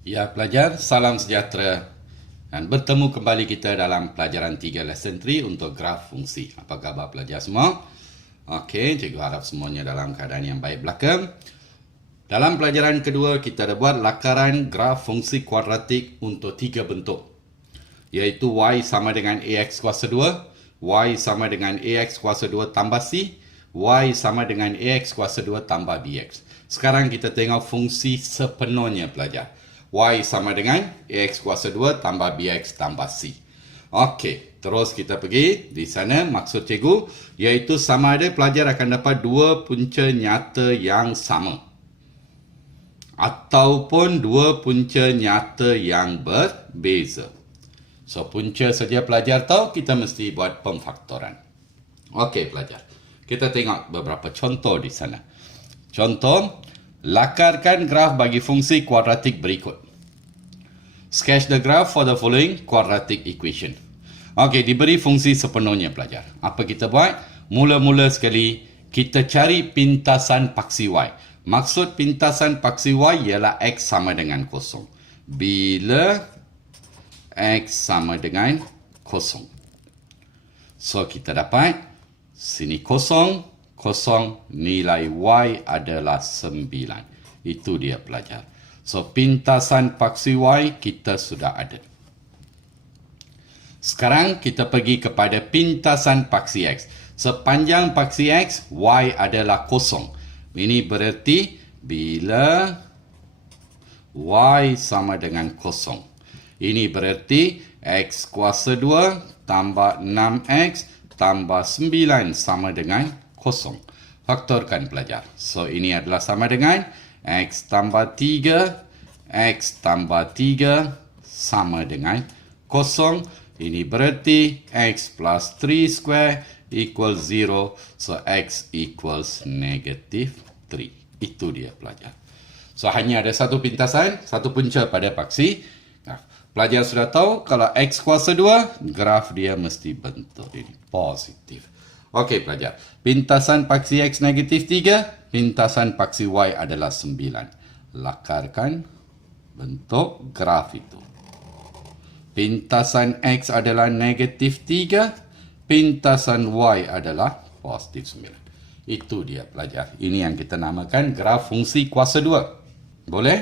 Ya pelajar, salam sejahtera dan bertemu kembali kita dalam pelajaran 3 lesson 3 untuk graf fungsi. Apa khabar pelajar semua? Okey, cikgu harap semuanya dalam keadaan yang baik belaka. Dalam pelajaran kedua, kita ada buat lakaran graf fungsi kuadratik untuk 3 bentuk, iaitu y sama dengan ax kuasa 2, y sama dengan ax kuasa 2 tambah c, y sama dengan ax kuasa 2 tambah bx. Sekarang kita tengok fungsi sepenuhnya pelajar. Y sama dengan ax kuasa 2 tambah bx tambah c. Okey, terus kita pergi di sana. Maksud cikgu iaitu sama ada pelajar akan dapat dua punca nyata yang sama ataupun dua punca nyata yang berbeza. So, punca saja pelajar tahu, kita mesti buat pemfaktoran. Okey pelajar, kita tengok beberapa contoh di sana. Contoh, lakarkan graf bagi fungsi kuadratik berikut. Sketch the graph for the following quadratic equation. Okey, diberi fungsi sepenuhnya pelajar. Apa kita buat? Mula-mula sekali, kita cari pintasan paksi y. Maksud pintasan paksi y ialah x sama dengan kosong. Bila x sama dengan kosong. So, kita dapat sini kosong, kosong, nilai y adalah 9. Itu dia pelajar. So, pintasan paksi y kita sudah ada. Sekarang kita pergi kepada pintasan paksi x. Sepanjang paksi x, y adalah kosong. Ini berarti bila y sama dengan kosong. Ini berarti x kuasa 2 tambah 6x tambah 9 sama dengan kosong. Faktorkan pelajar. So, ini adalah sama dengan x tambah 3, x tambah 3 sama dengan kosong. Ini berarti x plus 3 square equals 0. So, x equals negative 3. Itu dia pelajar. So, hanya ada satu pintasan, satu punca pada paksi graf. Pelajar sudah tahu kalau x kuasa 2, graf dia mesti bentuk ini positif. Okey pelajar, pintasan paksi x negatif 3, pintasan paksi y adalah 9. Lakarkan bentuk graf itu. Pintasan x adalah negatif 3, pintasan y adalah positif 9. Itu dia pelajar. Ini yang kita namakan graf fungsi kuasa 2. Boleh?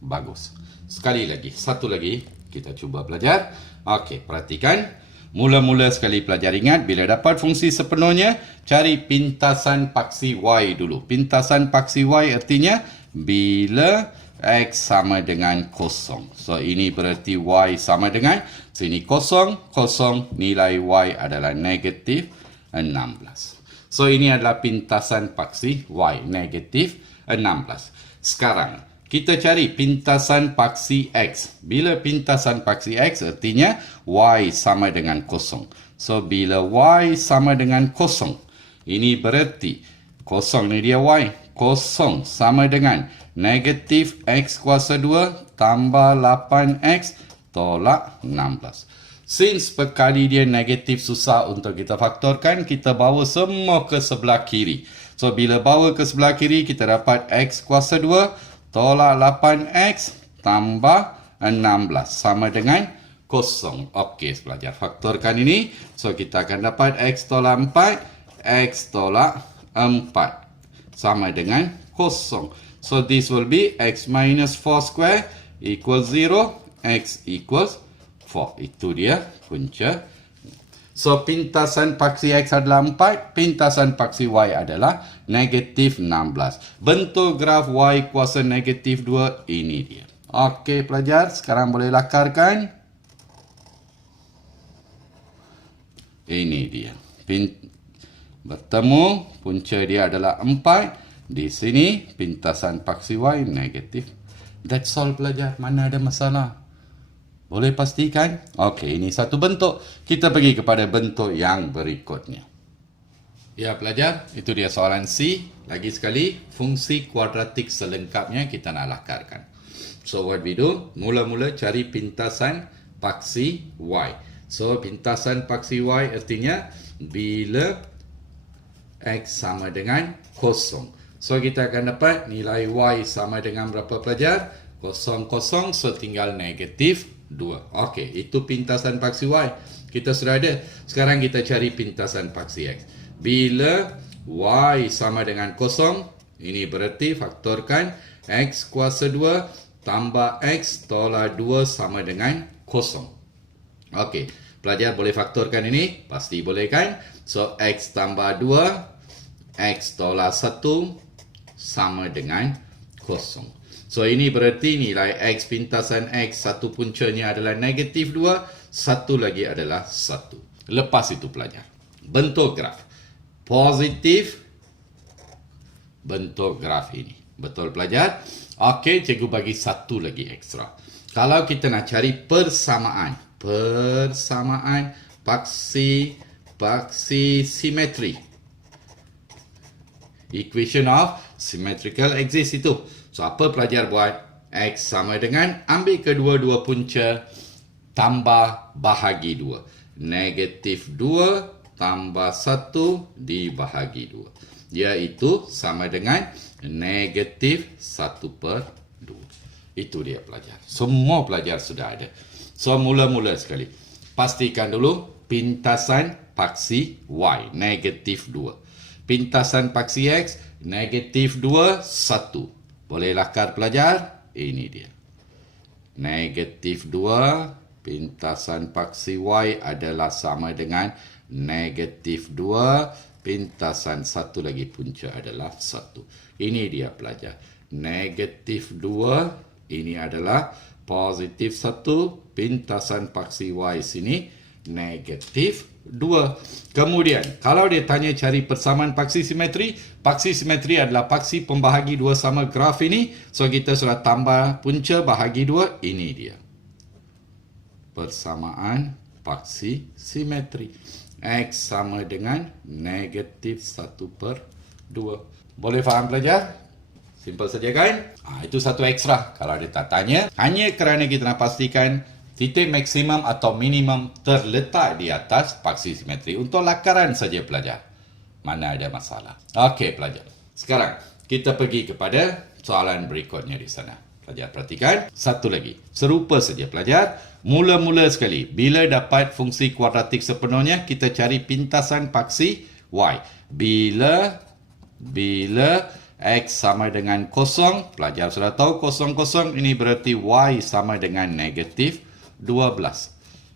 Bagus. Sekali lagi, satu lagi kita cuba belajar. Okey, perhatikan. Mula-mula sekali pelajar ingat, bila dapat fungsi sepenuhnya, cari pintasan paksi y dulu. Pintasan paksi y artinya bila x sama dengan kosong. So, ini berarti y sama dengan, sini kosong, kosong, nilai y adalah negatif 16. So, ini adalah pintasan paksi y, negatif 16. Sekarang, kita cari pintasan paksi x. Bila pintasan paksi x artinya y sama dengan kosong. So, bila y sama dengan kosong, ini berarti kosong ni dia y. Kosong sama dengan negatif x kuasa 2 tambah 8x tolak 16. Since perkali dia negatif susah untuk kita faktorkan, kita bawa semua ke sebelah kiri. So, bila bawa ke sebelah kiri, kita dapat x kuasa 2 tolak 8x tambah 16 sama dengan kosong. Okey, pelajar faktorkan ini. So, kita akan dapat x tolak 4, x tolak 4 sama dengan kosong. So, this will be x minus 4 square equals 0, x equals 4. Itu dia punca. So, pintasan paksi x adalah 4, pintasan paksi y adalah negatif 16. Bentuk graf y kuasa negatif 2, ini dia. Okey pelajar, sekarang boleh lakarkan. Ini dia. Bertemu, punca dia adalah 4. Di sini, pintasan paksi y negatif. That's all pelajar, mana ada masalah. Boleh pastikan? Okey, ini satu bentuk. Kita pergi kepada bentuk yang berikutnya. Ya pelajar, itu dia soalan C. Lagi sekali, fungsi kuadratik selengkapnya kita nak lakarkan. So what we do? Mula-mula cari pintasan paksi y. So pintasan paksi y artinya bila x sama dengan kosong. So kita akan dapat nilai y sama dengan berapa pelajar? Kosong, kosong, so tinggal negatif 2. Okey, itu pintasan paksi Y. Kita sudah ada. Sekarang kita cari pintasan paksi X. Bila Y sama dengan kosong, ini berarti faktorkan X kuasa 2 tambah X tolak 2 sama dengan kosong. Okey, pelajar boleh faktorkan ini? Pasti boleh kan? So, X tambah 2, X tolak 1 sama dengan kosong. So, ini berarti nilai X pintasan X, satu puncanya adalah negatif 2, satu lagi adalah 1. Lepas itu pelajar, bentuk graf. Positif, bentuk graf ini. Betul pelajar? Okey, cikgu bagi satu lagi ekstra. Kalau kita nak cari persamaan paksi simetri. Equation of symmetrical axis itu. So, apa pelajar buat? X sama dengan, ambil kedua-dua punca, tambah bahagi 2. Negatif 2 tambah 1 dibahagi 2. Iaitu sama dengan negatif 1/2. Itu dia pelajar. Semua pelajar sudah ada. So, mula-mula sekali. Pastikan dulu pintasan paksi Y, negatif 2. Pintasan paksi X, negatif 2, 1. Boleh lakar pelajar? Ini dia. Negatif 2, pintasan paksi Y adalah sama dengan negatif 2, pintasan satu lagi punca adalah 1. Ini dia pelajar. Negatif 2, ini adalah positif 1, pintasan paksi Y sini negatif 2. Kemudian, kalau dia tanya cari persamaan paksi simetri adalah paksi pembahagi 2 sama graf ini. So, kita sudah tambah punca bahagi 2, ini dia. Persamaan paksi simetri. X sama dengan negatif 1/2. Boleh faham pelajar? Simple saja kan? Itu satu ekstra. Kalau dia tak tanya, hanya kerana kita nak pastikan titik maksimum atau minimum terletak di atas paksi simetri. Untuk lakaran saja pelajar. Mana ada masalah. Okey pelajar. Sekarang kita pergi kepada soalan berikutnya di sana. Pelajar perhatikan. Satu lagi. Serupa saja pelajar. Mula-mula sekali. Bila dapat fungsi kuadratik sepenuhnya, kita cari pintasan paksi Y. Bila X sama dengan kosong, pelajar sudah tahu kosong kosong, ini berarti Y sama dengan negatif 12.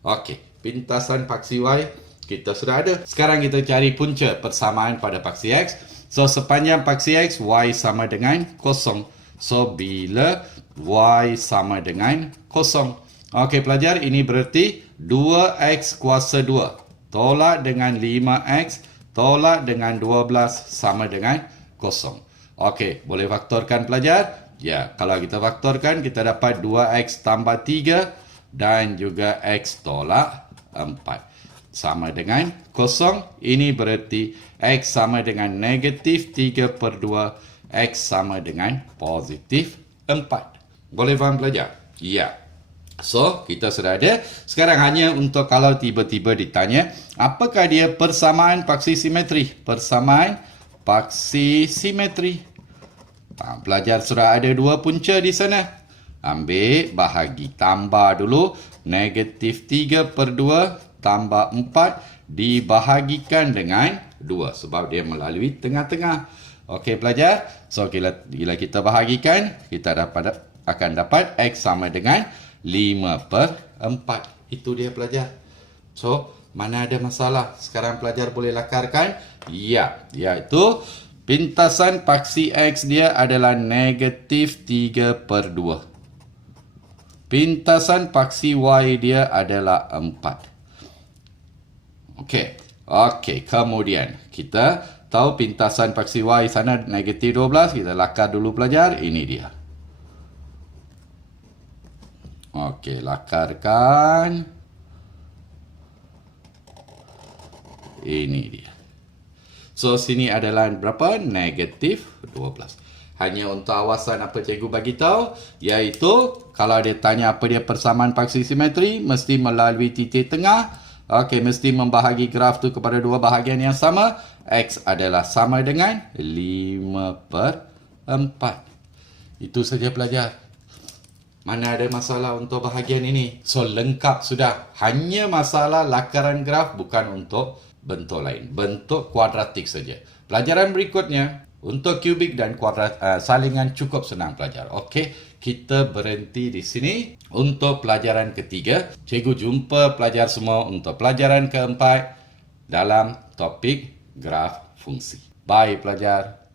Okey, pintasan paksi Y kita sudah ada. Sekarang kita cari punca persamaan pada paksi X. So, sepanjang paksi X, Y sama dengan kosong. So, bila Y sama dengan kosong. Okey pelajar, ini berarti 2X kuasa 2 tolak dengan 5X tolak dengan 12 sama dengan kosong. Okey, boleh faktorkan pelajar? Ya, kalau kita faktorkan, kita dapat 2X tambah 3 dan juga X tolak 4. Sama dengan kosong. Ini berarti X sama dengan negatif 3/2. X sama dengan positif 4. Boleh faham pelajar? Ya. So, kita sudah ada. Sekarang hanya untuk kalau tiba-tiba ditanya, apakah dia persamaan paksi simetri? Persamaan paksi simetri. Pelajar sudah ada dua punca di sana. Ambil bahagi tambah dulu. Negatif 3/2 tambah 4 dibahagikan dengan 2. Sebab dia melalui tengah-tengah. Okey pelajar. So, bila kita bahagikan, kita akan dapat X sama dengan 5/4. Itu dia pelajar. So, mana ada masalah? Sekarang pelajar boleh lakarkan? Ya, iaitu pintasan paksi X dia adalah negatif 3/2. Pintasan paksi Y dia adalah 4. Okey, kemudian kita tahu pintasan paksi Y sana negatif 12. Kita lakar dulu pelajar. Ini dia. Okey, lakarkan. Ini dia. So, sini adalah berapa? Negatif 12. Hanya untuk awasan apa cikgu bagi tahu, iaitu kalau dia tanya apa dia persamaan paksi simetri, mesti melalui titik tengah. Okey, mesti membahagi graf tu kepada dua bahagian yang sama. X adalah sama dengan 5/4. Itu saja pelajar. Mana ada masalah untuk bahagian ini? So, lengkap sudah. Hanya masalah lakaran graf bukan untuk bentuk lain. Bentuk kuadratik saja. Pelajaran berikutnya, untuk kubik dan salingan cukup senang pelajar. Okey, kita berhenti di sini untuk pelajaran ketiga. Cikgu jumpa pelajar semua untuk pelajaran keempat dalam topik graf fungsi. Bye pelajar.